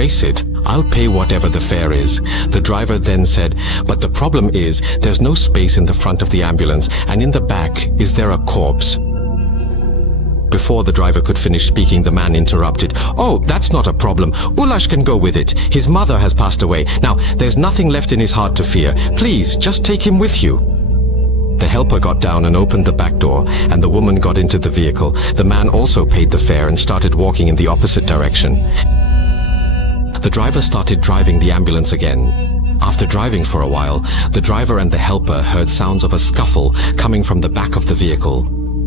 race it. I'll pay whatever the fare is." The driver then said, "But the problem is, there's no space in the front of the ambulance, and in the back, is there a corpse?" Before the driver could finish speaking, the man interrupted. "Oh, that's not a problem. Ulash can go with it. His mother has passed away. Now, there's nothing left in his heart to fear. Please, just take him with you." The helper got down and opened the back door, and the woman got into the vehicle. The man also paid the fare and started walking in the opposite direction. The driver started driving the ambulance again. After driving for a while, the driver and the helper heard sounds of a scuffle coming from the back of the vehicle.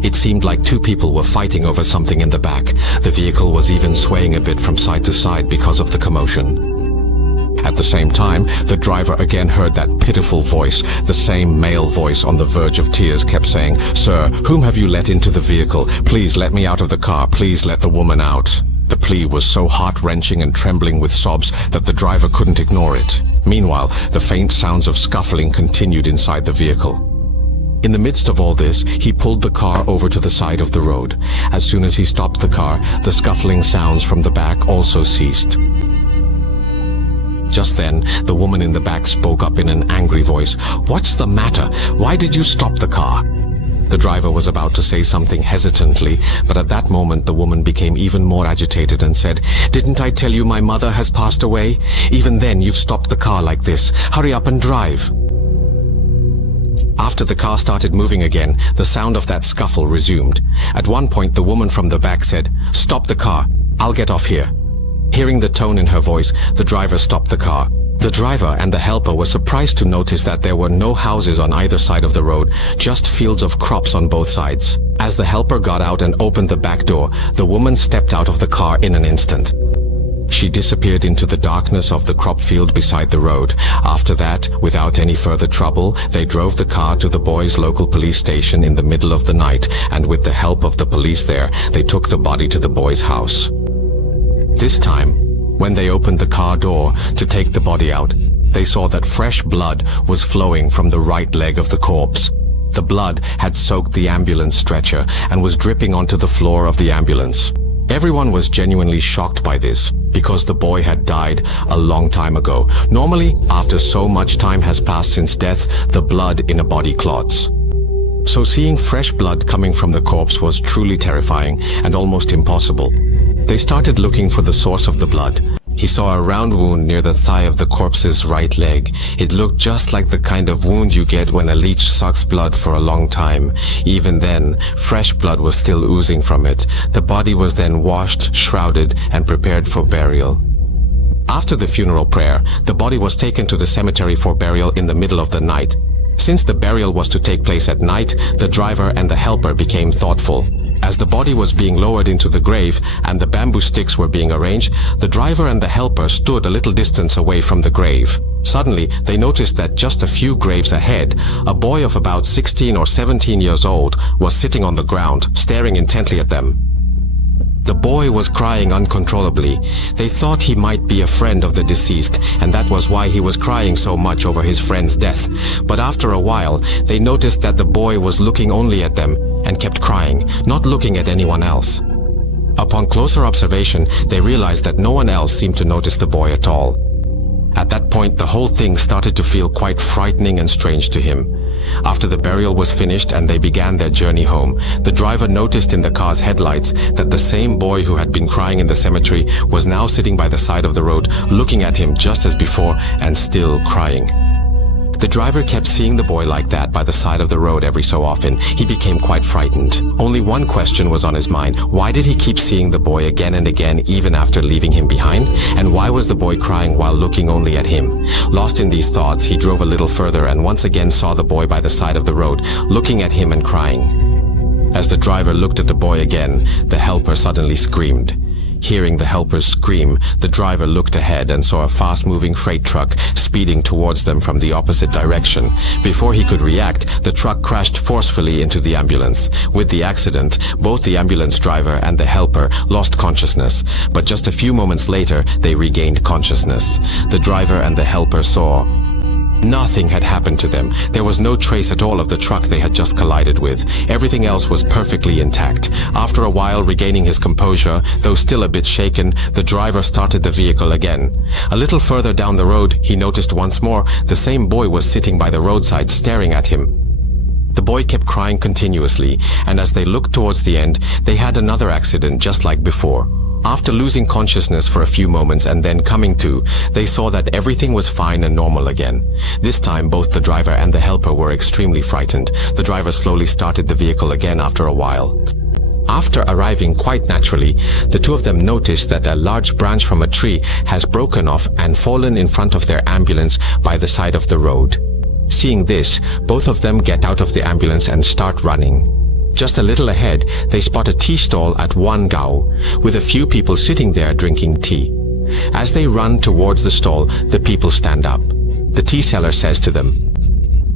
It seemed like two people were fighting over something in the back. The vehicle was even swaying a bit from side to side because of the commotion. At the same time, the driver again heard that pitiful voice. The same male voice on the verge of tears kept saying, "Sir, whom have you let into the vehicle? Please let me out of the car. Please let the woman out." The plea was so heart-wrenching and trembling with sobs that the driver couldn't ignore it. Meanwhile, the faint sounds of scuffling continued inside the vehicle. In the midst of all this, he pulled the car over to the side of the road. As soon as he stopped the car, the scuffling sounds from the back also ceased. Just then, the woman in the back spoke up in an angry voice. "What's the matter? Why did you stop the car?" The driver was about to say something hesitantly, but at that moment the woman became even more agitated and said, "Didn't I tell you my mother has passed away? Even then you've stopped the car like this. Hurry up and drive." After the car started moving again, the sound of that scuffle resumed. At one point, the woman from the back said, "Stop the car. I'll get off here." Hearing the tone in her voice, the driver stopped the car. The driver and the helper were surprised to notice that there were no houses on either side of the road, just fields of crops on both sides. As the helper got out and opened the back door, the woman stepped out of the car in an instant. She disappeared into the darkness of the crop field beside the road. After that, without any further trouble, they drove the car to the boy's local police station in the middle of the night, and with the help of the police there, they took the body to the boy's house. This time, when they opened the car door to take the body out, they saw that fresh blood was flowing from the right leg of the corpse. The blood had soaked the ambulance stretcher and was dripping onto the floor of the ambulance. Everyone was genuinely shocked by this, because the boy had died a long time ago. Normally, after so much time has passed since death, the blood in a body clots. So seeing fresh blood coming from the corpse was truly terrifying and almost impossible. They started looking for the source of the blood. He saw a round wound near the thigh of the corpse's right leg. It looked just like the kind of wound you get when a leech sucks blood for a long time. Even then, fresh blood was still oozing from it. The body was then washed, shrouded, and prepared for burial. After the funeral prayer, the body was taken to the cemetery for burial in the middle of the night. Since the burial was to take place at night, the driver and the helper became thoughtful. As the body was being lowered into the grave and the bamboo sticks were being arranged, the driver and the helper stood a little distance away from the grave. Suddenly, they noticed that just a few graves ahead, a boy of about 16 or 17 years old was sitting on the ground, staring intently at them. The boy was crying uncontrollably. They thought he might be a friend of the deceased, and that was why he was crying so much over his friend's death. But after a while, they noticed that the boy was looking only at them and kept crying, not looking at anyone else. Upon closer observation, they realized that no one else seemed to notice the boy at all. At that point, the whole thing started to feel quite frightening and strange to him. After the burial was finished and they began their journey home, the driver noticed in the car's headlights that the same boy who had been crying in the cemetery was now sitting by the side of the road, looking at him just as before and still crying. The driver kept seeing the boy like that by the side of the road every so often. He became quite frightened. Only one question was on his mind. Why did he keep seeing the boy again and again even after leaving him behind? And why was the boy crying while looking only at him? Lost in these thoughts, he drove a little further and once again saw the boy by the side of the road, looking at him and crying. As the driver looked at the boy again, the helper suddenly screamed. Hearing the helper's scream, the driver looked ahead and saw a fast-moving freight truck speeding towards them from the opposite direction. Before he could react, the truck crashed forcefully into the ambulance. With the accident, both the ambulance driver and the helper lost consciousness, but just a few moments later, they regained consciousness. The driver and the helper saw Nothing had happened to them. There was no trace at all of the truck they had just collided with. Everything else was perfectly intact. After a while, regaining his composure, though still a bit shaken, the driver started the vehicle again. A little further down the road, he noticed once more the same boy was sitting by the roadside staring at him. The boy kept crying continuously, and as they looked towards the end, they had another accident just like before. After losing consciousness for a few moments and then coming to, they saw that everything was fine and normal again. This time, both the driver and the helper were extremely frightened. The driver slowly started the vehicle again after a while. After arriving quite naturally, the two of them noticed that a large branch from a tree has broken off and fallen in front of their ambulance by the side of the road. Seeing this, both of them get out of the ambulance and start running. Just a little ahead, they spot a tea stall at one gao, with a few people sitting there drinking tea. As they run towards the stall, the people stand up. The tea seller says to them,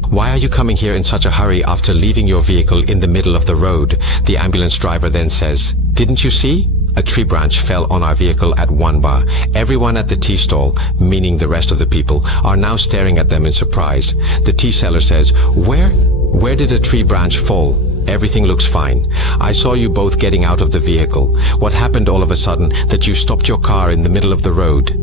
"Why are you coming here in such a hurry after leaving your vehicle in the middle of the road?" The ambulance driver then says, "Didn't you see? A tree branch fell on our vehicle at one bar. Everyone at the tea stall, meaning the rest of the people, are now staring at them in surprise." The tea seller says, Where did a tree branch fall? Everything looks fine. I saw you both getting out of the vehicle. What happened all of a sudden that you stopped your car in the middle of the road?"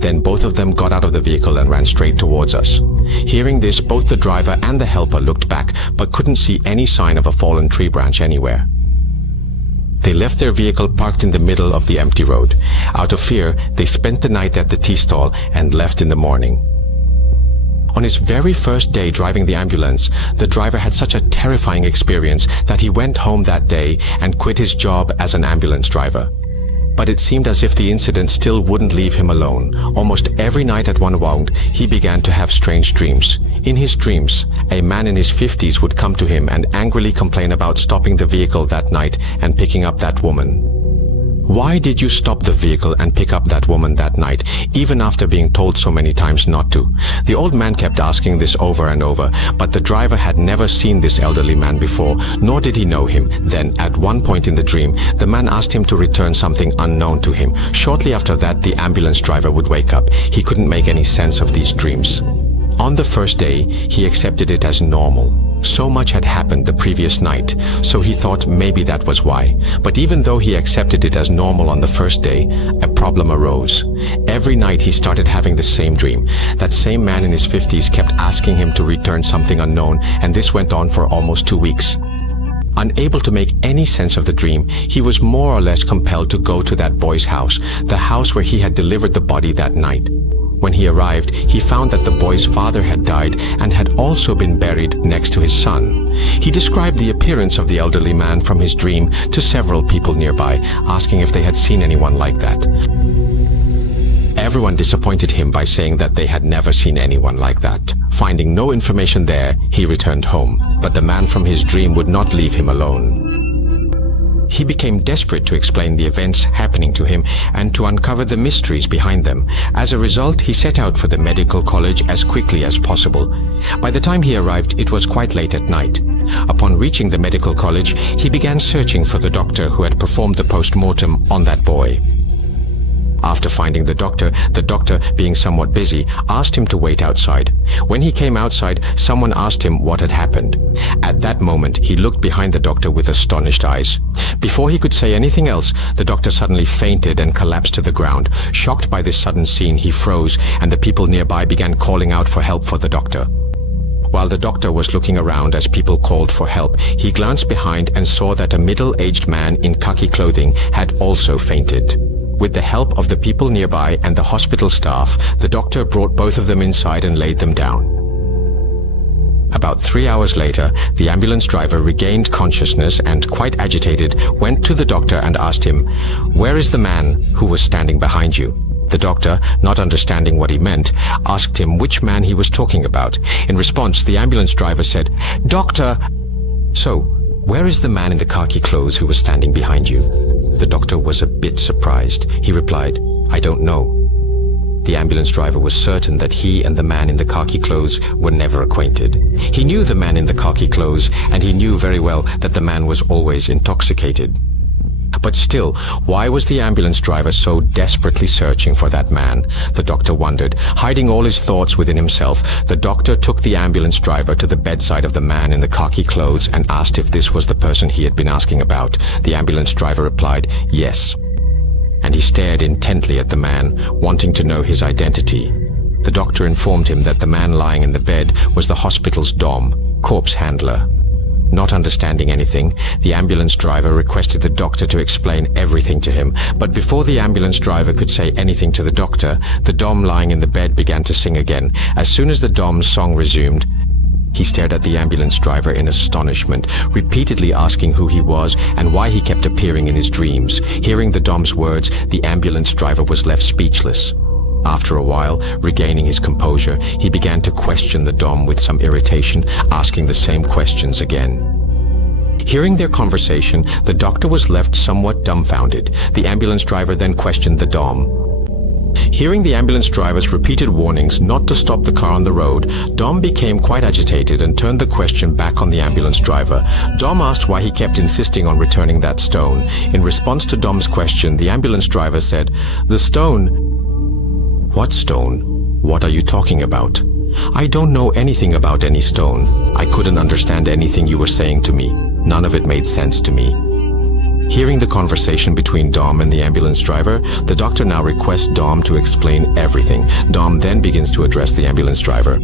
Then both of them got out of the vehicle and ran straight towards us. Hearing this, both the driver and the helper looked back but couldn't see any sign of a fallen tree branch anywhere. They left their vehicle parked in the middle of the empty road. Out of fear, they spent the night at the tea stall and left in the morning. On his very first day driving the ambulance, the driver had such a terrifying experience that he went home that day and quit his job as an ambulance driver. But it seemed as if the incident still wouldn't leave him alone. Almost every night at one wound, he began to have strange dreams. In his dreams, a man in his 50s would come to him and angrily complain about stopping the vehicle that night and picking up that woman. "Why did you stop the vehicle and pick up that woman that night, even after being told so many times not to?" The old man kept asking this over and over, but the driver had never seen this elderly man before, nor did he know him. Then, at one point in the dream, the man asked him to return something unknown to him. Shortly after that, the ambulance driver would wake up. He couldn't make any sense of these dreams. On the first day, he accepted it as normal. So much had happened the previous night, so he thought maybe that was why. But even though he accepted it as normal on the first day, a problem arose. Every night he started having the same dream. That same man in his 50s kept asking him to return something unknown, and this went on for almost 2 weeks. Unable to make any sense of the dream, he was more or less compelled to go to that boy's house, the house where he had delivered the body that night. When he arrived, he found that the boy's father had died and had also been buried next to his son. He described the appearance of the elderly man from his dream to several people nearby, asking if they had seen anyone like that. Everyone disappointed him by saying that they had never seen anyone like that. Finding no information there, he returned home, but the man from his dream would not leave him alone. He became desperate to explain the events happening to him and to uncover the mysteries behind them. As a result, he set out for the medical college as quickly as possible. By the time he arrived, it was quite late at night. Upon reaching the medical college, he began searching for the doctor who had performed the post-mortem on that boy. After finding the doctor, being somewhat busy, asked him to wait outside. When he came outside, someone asked him what had happened. At that moment, he looked behind the doctor with astonished eyes. Before he could say anything else, the doctor suddenly fainted and collapsed to the ground. Shocked by this sudden scene, he froze, and the people nearby began calling out for help for the doctor. While the doctor was looking around as people called for help, he glanced behind and saw that a middle-aged man in khaki clothing had also fainted. With the help of the people nearby and the hospital staff, the doctor brought both of them inside and laid them down. About 3 hours later, the ambulance driver regained consciousness and, quite agitated, went to the doctor and asked him, "Where is the man who was standing behind you?" The doctor, not understanding what he meant, asked him which man he was talking about. In response, the ambulance driver said, "Doctor, so, where is the man in the khaki clothes who was standing behind you?" The doctor was a bit surprised. He replied, "I don't know." The ambulance driver was certain that he and the man in the khaki clothes were never acquainted. He knew the man in the khaki clothes, and he knew very well that the man was always intoxicated. But still, why was the ambulance driver so desperately searching for that man? The doctor wondered. Hiding all his thoughts within himself, the doctor took the ambulance driver to the bedside of the man in the khaki clothes and asked if this was the person he had been asking about. The ambulance driver replied, yes. And he stared intently at the man, wanting to know his identity. The doctor informed him that the man lying in the bed was the hospital's dom, corpse handler. Not understanding anything, the ambulance driver requested the doctor to explain everything to him, but before the ambulance driver could say anything to the doctor, the dom lying in the bed began to sing again. As soon as the dom's song resumed, he stared at the ambulance driver in astonishment, repeatedly asking who he was and why he kept appearing in his dreams. Hearing the dom's words, the ambulance driver was left speechless. After a while, regaining his composure, he began to question the dom with some irritation, asking the same questions again. Hearing their conversation, the doctor was left somewhat dumbfounded. The ambulance driver then questioned the dom. Hearing the ambulance driver's repeated warnings not to stop the car on the road, Dom became quite agitated and turned the question back on the ambulance driver. Dom asked why he kept insisting on returning that stone. In response to Dom's question, the ambulance driver said, "The stone." "What stone? What are you talking about?" "I don't know anything about any stone. I couldn't understand anything you were saying to me. None of it made sense to me." Hearing the conversation between Dom and the ambulance driver, the doctor now requests Dom to explain everything. Dom then begins to address the ambulance driver.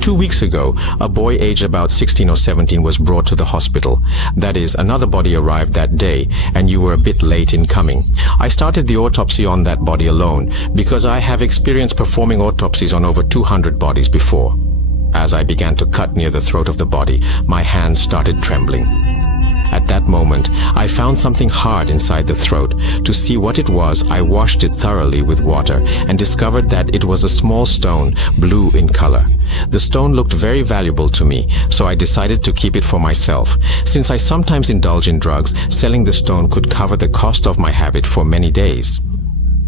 2 weeks ago, a boy aged about 16 or 17 was brought to the hospital. That is, another body arrived that day, and you were a bit late in coming. I started the autopsy on that body alone, because I have experience performing autopsies on over 200 bodies before. As I began to cut near the throat of the body, my hands started trembling. At that moment, I found something hard inside the throat. To see what it was, I washed it thoroughly with water and discovered that it was a small stone, blue in color. The stone looked very valuable to me, so I decided to keep it for myself. Since I sometimes indulge in drugs, selling the stone could cover the cost of my habit for many days.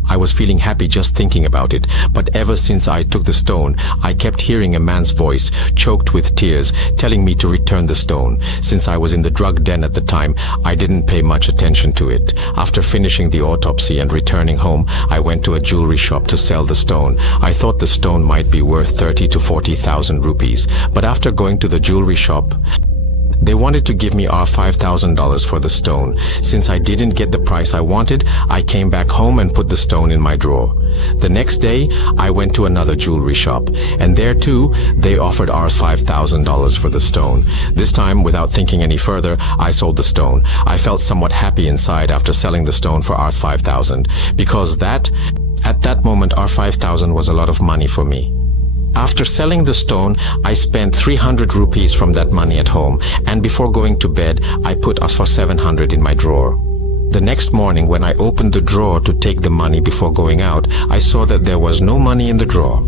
I was feeling happy just thinking about it, but ever since I took the stone, I kept hearing a man's voice, choked with tears, telling me to return the stone. Since I was in the drug den at the time, I didn't pay much attention to it. After finishing the autopsy and returning home, I went to a jewelry shop to sell the stone. I thought the stone might be worth 30 to 40,000 rupees, but after going to the jewelry shop, they wanted to give me $5,000 for the stone. Since I didn't get the price I wanted, I came back home and put the stone in my drawer. The next day, I went to another jewelry shop, and there too, they offered $5,000 for the stone. This time, without thinking any further, I sold the stone. I felt somewhat happy inside after selling the stone for $5,000, because at that moment, $5,000 was a lot of money for me. After selling the stone, I spent 300 rupees from that money at home, and before going to bed, I put for 700 in my drawer. The next morning, when I opened the drawer to take the money before going out, I saw that there was no money in the drawer.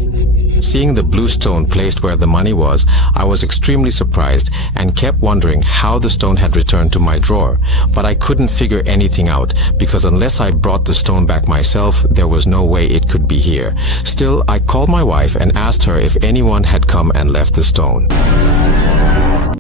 Seeing the blue stone placed where the money was, I was extremely surprised and kept wondering how the stone had returned to my drawer. But I couldn't figure anything out, because unless I brought the stone back myself, there was no way it could be here. Still, I called my wife and asked her if anyone had come and left the stone.